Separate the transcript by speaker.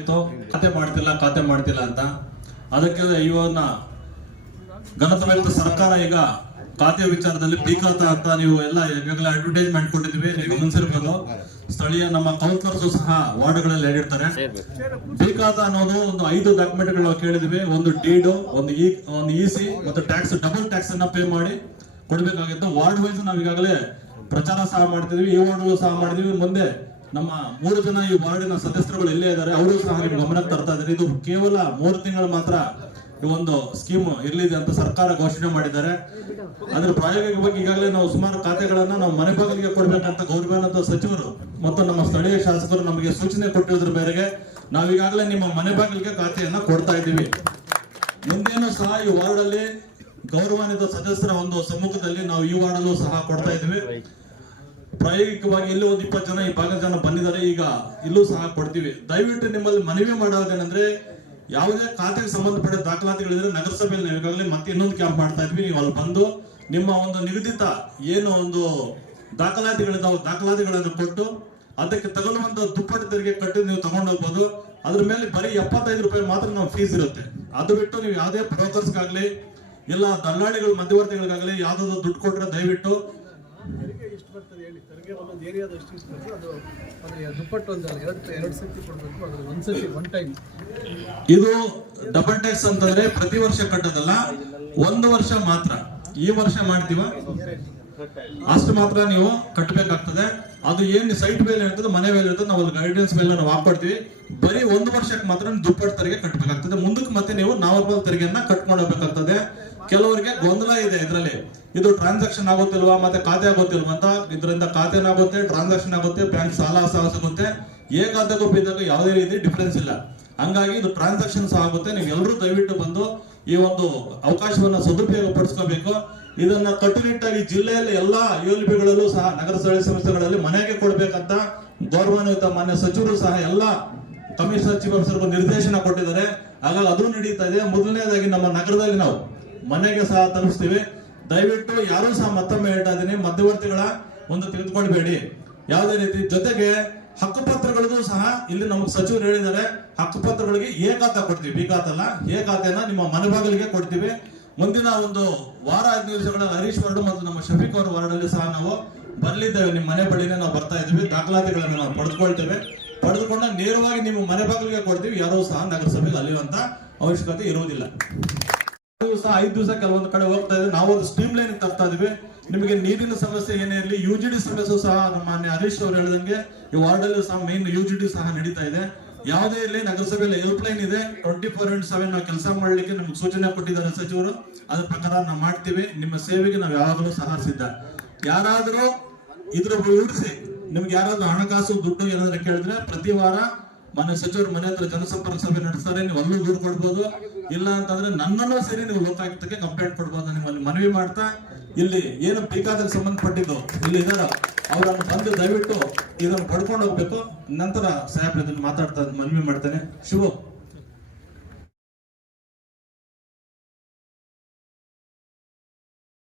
Speaker 1: ಇತ್ತು. ಖಾತೆ ಮಾಡ್ತಿಲ್ಲ ಖಾತೆ ಮಾಡ್ತಿಲ್ಲ ಅಂತ. ಅದಕ್ಕೆ ಇವನ್ನ ಗಣತಂತ್ರ ಸರ್ಕಾರ ಈಗ ಖಾತೆ ವಿಚಾರದಲ್ಲಿ ಪೀಕಾತ ಅಂತ ನೀವು ಎಲ್ಲ ಈಗಾಗಲೇ ಅಡ್ವರ್ಟೈಸ್ಮೆಂಟ್ ಕೊಟ್ಟಿದ್ವಿ ನೀವು ಗಮನಿಸಿರ್ಬೋದು. ಸ್ಥಳೀಯ ನಮ್ಮ ಕೌನ್ಸಿಲರ್ಸ್ ಸಹ ವಾರ್ಡ್ಗಳಲ್ಲಿ ಹೇಳಿರ್ತಾರೆ. ಪೀಕಾತ ಅನ್ನೋದು ಒಂದು ಐದು ಡಾಕ್ಯುಮೆಂಟ್ಗಳು ಕೇಳಿದ್ವಿ ಒಂದು ಡೀಡು, ಒಂದು ಇ ಒಂದು ಇ ಸಿ ಮತ್ತು ಟ್ಯಾಕ್ಸ್ ಡಬಲ್ ಟ್ಯಾಕ್ಸ್ ಅನ್ನ ಪೇ ಮಾಡಿ ಕೊಡ್ಬೇಕಾಗಿತ್ತು. ವಾರ್ಡ್ ವೈಸ್ ನಾವು ಈಗಾಗಲೇ ಪ್ರಚಾರ ಸಹ ಮಾಡ್ತಿದ್ವಿ ಈ ವಾರ್ಡ್ ಸಹ ಮಾಡಿದ್ವಿ ಮುಂದೆ ನಮ್ಮ ಮೂರು ಜನ ಈ ವಾರ್ಡಿನ ಸದಸ್ಯರುಗಳು ಎಲ್ಲೇ ಇದ್ದಾರೆ, ಅವರು ಸಹ ನಿಮ್ ಗಮನಕ್ಕೆ ತರ್ತಾ ಇದ್ದಾರೆ. ಇದು ಕೇವಲ ಮೂರು ತಿಂಗಳು ಮಾತ್ರ ಈ ಒಂದು ಸ್ಕೀಮ್ ಇರಲಿದೆ ಅಂತ ಸರ್ಕಾರ ಘೋಷಣೆ ಮಾಡಿದ್ದಾರೆ. ಅದ್ರ ಬಗ್ಗೆ ಈಗಾಗಲೇ ನಾವು ಸುಮಾರು ಖಾತೆಗಳನ್ನ ನಾವು ಮನೆ ಬಾಗಿಲಿಗೆ ಕೊಡ್ಬೇಕಂತ ಗೌರವಾನ್ವಿತ ಸಚಿವರು ಮತ್ತು ನಮ್ಮ ಸ್ಥಳೀಯ ಶಾಸಕರು ನಮಗೆ ಸೂಚನೆ ಕೊಟ್ಟಿರೋದ್ರ ಮೇರೆಗೆ ನಾವು ಈಗಾಗಲೇ ನಿಮ್ಮ ಮನೆ ಬಾಗಿಲಿಗೆ ಖಾತೆಯನ್ನ ಕೊಡ್ತಾ ಇದ್ದೀವಿ. ಮುಂದೇನು ಸಹ ಈ ವಾರ್ಡ್ ಅಲ್ಲಿ ಗೌರವಾನ್ವಿತ ಸದಸ್ಯರ ಒಂದು ಸಮ್ಮುಖದಲ್ಲಿ ನಾವು ಈ ವಾರ್ಡ್ ಅಲ್ಲೂ ಸಹ ಕೊಡ್ತಾ ಇದ್ದೀವಿ. ಪ್ರಾಯೋಗಿಕವಾಗಿ ಇಲ್ಲಿ ಒಂದು ಇಪ್ಪತ್ತು ಜನ ಈ ಭಾಗದ ಜನ ಬಂದಿದ್ದಾರೆ, ಈಗ ಇಲ್ಲೂ ಸಹ ಕೊಡ್ತೀವಿ. ದಯವಿಟ್ಟು ನಿಮ್ಮಲ್ಲಿ ಮನವಿ ಮಾಡೋದೇನಂದ್ರೆ ಯಾವುದೇ ಖಾತೆಗೆ ಸಂಬಂಧಪಟ್ಟ ದಾಖಲಾತಿಗಳಿದ್ರೆ ನಗರಸಭೆಯಲ್ಲಿ ನಾವು ಮತ್ತೆ ಇನ್ನೊಂದು ಕ್ಯಾಂಪ್ ಮಾಡ್ತಾ ಇದ್ವಿ. ನೀವು ಅಲ್ಲಿ ಬಂದು ನಿಮ್ಮ ಒಂದು ನಿಗದಿತ ಏನು ಒಂದು ದಾಖಲಾತಿಗಳಿದಾವೆ ದಾಖಲಾತಿಗಳನ್ನು ಕೊಟ್ಟು ಅದಕ್ಕೆ ತಗೊಳ್ಳುವಂತ ದುಪ್ಪಟ್ಟು ತೆರಿಗೆ ಕಟ್ಟಿ ನೀವು ತಗೊಂಡು ಹೋಗ್ಬೋದು ಅದ್ರ ಮೇಲೆ ಬರೀ ಎಪ್ಪತ್ತೈದು ರೂಪಾಯಿ ಮಾತ್ರ ನಾವು ಫೀಸ್ ಇರುತ್ತೆ. ಅದು ಬಿಟ್ಟು ನೀವು ಯಾವುದೇ ಬ್ರೋಕರ್ಸ್ಗಾಗ್ಲಿ ಇಲ್ಲ ದಲ್ಲಾಳಿಗಳು ಮಧ್ಯವರ್ತಿಗಳಿಗಾಗಲಿ ಯಾವ್ದಾದ್ರು ದುಡ್ಡು ಕೊಟ್ರೆ ದಯವಿಟ್ಟು
Speaker 2: ಬರ್ತದೆ ಹೇಳಿ. ತೆರಿಗೆ ಒಂದೊಂದು ಅದು ಅದರ ದುಪ್ಪಟ್ಟು ಒಂದಲ್ಲ ಎರಡು ಎರಡು ಸರ್ತಿ ಕೊಡಬೇಕು ಅದ್ರ ಒಂದು ಸರ್ತಿ ಒನ್ ಟೈಮ್
Speaker 1: ಇದು ಡಬಲ್ ಟ್ಯಾಕ್ಸ್ ಅಂತಂದ್ರೆ ಪ್ರತಿ ವರ್ಷ ಕಟ್ಟೋದಲ್ಲ, ಒಂದು ವರ್ಷ ಮಾತ್ರ. ಈ ವರ್ಷ ಮಾಡ್ತೀವ? ಅಷ್ಟು ಮಾತ್ರ ನೀವು ಕಟ್ಟಬೇಕಾಗ್ತದೆ ಅದು ಏನು ಸೈಟ್ ಮೇಲೆ ಇರ್ತದೆ, ಮನೆ ಮೇಲೆ ಇರ್ತದೆ, ನಾವು ಗೈಡೆನ್ಸ್ ಮೇಲೆ ನಾವು ಹಾಕೊಡ್ತೀವಿ ಬರೀ ಒಂದು ವರ್ಷಕ್ಕೆ ಮಾತ್ರ ದುಪ್ಪಟ್ಟು ತೆರಿಗೆ ಕಟ್ಟಬೇಕಾಗ್ತದೆ ಮುಂದಕ್ಕೆ ಮತ್ತೆ ನೀವು ನಾರ್ಮಲ್ ತೆರಿಗೆಯನ್ನ ಕಟ್ ಮಾಡಬೇಕಾಗ್ತದೆ ಕೆಲವರಿಗೆ ಗೊಂದಲ ಇದೆ ಇದರಲ್ಲಿ. ಇದು ಟ್ರಾನ್ಸಾಕ್ಷನ್ ಆಗುತ್ತಿಲ್ವಾ, ಮತ್ತೆ ಖಾತೆ ಆಗುತ್ತಿಲ್ವಾ ಅಂತ, ಇದರಿಂದ ಖಾತೆನ ಆಗುತ್ತೆ ಟ್ರಾನ್ಸಾಕ್ಷನ್ ಆಗುತ್ತೆ ಬ್ಯಾಂಕ್ ಸಾಲ ಸಾಲ ಸಿಗುತ್ತೆ ಏ ಖಾತೆಗೂ ಬಿದ್ದಾಗ ಯಾವುದೇ ರೀತಿ ಡಿಫ್ರೆನ್ಸ್ ಇಲ್ಲ. ಹಂಗಾಗಿ ಇದು ಟ್ರಾನ್ಸಾಕ್ಷನ್ಸ್ ಆಗುತ್ತೆ. ನೀವು ಎಲ್ಲರೂ ದಯವಿಟ್ಟು ಬಂದು ಈ ಒಂದು ಅವಕಾಶವನ್ನ ಸದುಪಯೋಗ ಪಡಿಸ್ಕೋಬೇಕು. ಇದನ್ನ ಕಟ್ಟುನಿಟ್ಟಾಗಿ ಜಿಲ್ಲೆಯಲ್ಲಿ ಎಲ್ಲಾ ಯೋಲ್ಪಿಗಳಲ್ಲೂ ಸಹ ನಗರ ಸ್ಥಳೀಯ ಸಂಸ್ಥೆಗಳಲ್ಲಿ ಮನೆಗೆ ಕೊಡ್ಬೇಕಂತ ಗೌರವಾನ್ವಿತ ಮಾನ್ಯ ಸಚಿವರು ಸಹ ಎಲ್ಲ ಕಮಿಷನರ್ ಚೀಫ್ ಆಫೀಸರ್ಗೂ ನಿರ್ದೇಶನ ಕೊಟ್ಟಿದ್ದಾರೆ. ಹಾಗಾಗಿ ಅದು ನಡೀತಾ ಇದೆ. ಮೊದಲನೇದಾಗಿ ನಮ್ಮ ನಗರದಲ್ಲಿ ನಾವು ಮನೆಗೆ ಸಹ ತಲುಪಿಸ್ತೀವಿ. ದಯವಿಟ್ಟು ಯಾರು ಸಹ ಮತ್ತೊಮ್ಮೆ ಹೇಳ್ತಾ ಇದ್ದೀನಿ, ಮಧ್ಯವರ್ತಿಗಳ ಒಂದು ತಿಳಿದುಕೊಳ್ಬೇಡಿ. ಯಾವುದೇ ರೀತಿ ಜೊತೆಗೆ ಹಕ್ಕುಪತ್ರಗಳಿಗೂ ಸಹ ಇಲ್ಲಿ ನಮಗೆ ಸಚಿವರು ಹೇಳಿದ್ದಾರೆ, ಹಕ್ಕುಪತ್ರಗಳಿಗೆ ಖಾತಾ ಕೊಡ್ತೀವಿ, ಬಿ ಖಾತಲ್ಲ ಏ ಖಾತೆಯನ್ನ ನಿಮ್ಮ ಮನೆ ಬಾಗಿಲಿಗೆ ಕೊಡ್ತೀವಿ. ಮುಂದಿನ ಒಂದು ವಾರ ಐದು ದಿವಸಗಳ ಹರೀಶ್ ವಾರ್ಡ್ ಮತ್ತು ನಮ್ಮ ಶಫೀಕ್ ಅವರ ವಾರ್ಡ್ ಅಲ್ಲಿ ಸಹ ನಾವು ಬರ್ಲಿದ್ದೇವೆ. ನಿಮ್ಮ ಮನೆ ಬಳಿನೇ ನಾವು ಬರ್ತಾ ಇದ್ದೀವಿ. ದಾಖಲಾತಿಗಳನ್ನು ನಾವು ಪಡೆದುಕೊಳ್ತೇವೆ. ಪಡೆದುಕೊಂಡ ನೇರವಾಗಿ ನಿಮ್ಮ ಮನೆ ಬಾಗಿಲಿಗೆ ಕೊಡ್ತೀವಿ. ಯಾರೂ ಸಹ ನಗರಸಭೆಗೆ ಅಲ್ಲಿರುವಂತ ಅವಶ್ಯಕತೆ ಇರುವುದಿಲ್ಲ. ದಿವಸ, ಐದು ದಿವಸ ಕೆಲವೊಂದು ಕಡೆ ಹೋಗ್ತಾ ಇದೆ. ನಾವು ಅದು ಸ್ಟ್ರೀಮ್ ಲೈನ್ ತರ್ತಾ ಇದೀವಿ. ನಿಮಗೆ ನೀರಿನ ಸಮಸ್ಯೆ ಏನೇ ಇರಲಿ ಯು ಜಿ ಡಿ ಸಮಸ್ಯೆ ಸಹ ನಮ್ಮ ಮಾನ್ಯ ಹರೀಶ್ ಅವರು ಹೇಳಿದಂಗೆ ಈ ವಾರ್ಡ್ ಸಹ ಮೈನ್ ಯು ಜಿ ಡಿ ಸಹ ನಡೀತಾ ಇದೆ. ಯಾವುದೇ ಇರಲಿ, ನಗರಸಭೆಯಲ್ಲಿ ಹೆಲ್ಪ್ ಲೈನ್ ಇದೆ. ಟ್ವೆಂಟಿ ಫೋರ್ ಇಂಟು ಸೆವೆನ್ ನಾವು ಕೆಲಸ ಮಾಡಲಿಕ್ಕೆ ನಮ್ಗೆ ಸೂಚನೆ ಕೊಟ್ಟಿದ್ದಾರೆ ಸಚಿವರು. ಅದ್ರ ಪ್ರಕಾರ ನಾವು ಮಾಡ್ತೀವಿ. ನಿಮ್ಮ ಸೇವೆಗೆ ನಾವು ಯಾವಾಗಲೂ ಸಹ ಸಿದ್ಧ ಯಾರಾದರೂ ಇದ್ರ ಉಡಿಸಿ ನಿಮ್ಗೆ ಯಾರಾದ್ರೂ ಹಣಕಾಸು, ದುಡ್ಡು ಏನಾದ್ರು ಕೇಳಿದ್ರೆ ಪ್ರತಿ ವಾರ ಮನೆ ಸಚಿವರು ಮನೆ ಹತ್ರ ಜನಸಂಪರ್ಕ ಸಭೆ ನಡೆಸ್ತಾರೆ, ನೀವು ಅಲ್ಲೂ ದೂರು ಕೊಡ್ಬೋದು. ಇಲ್ಲ ಅಂತಂದ್ರೆ ನನ್ನನ್ನು ಸೇರಿ ನೀವು ಲೋಕಾಯುಕ್ತಕ್ಕೆ ಕಂಪ್ಲೇಂಟ್ ಕೊಡ್ಬೋದು, ನಿಮ್ಮಲ್ಲಿ ಮನವಿ ಮಾಡ್ತಾ ಇಲ್ಲಿ ಏನು ಬೇಕಾದಾಗ ಸಂಬಂಧಪಟ್ಟಿದ್ದು ಇಲ್ಲಿ ಇದಾರ, ಅವರನ್ನು ಬಂದು ದಯವಿಟ್ಟು ಇದನ್ನು ಪಡ್ಕೊಂಡು ಹೋಗ್ಬೇಕು. ನಂತರ ಸಾಹೇಬ್ರ ಇದನ್ನು ಮಾತಾಡ್ತಾ ಮನವಿ ಮಾಡ್ತೇನೆ. ಶಿವು.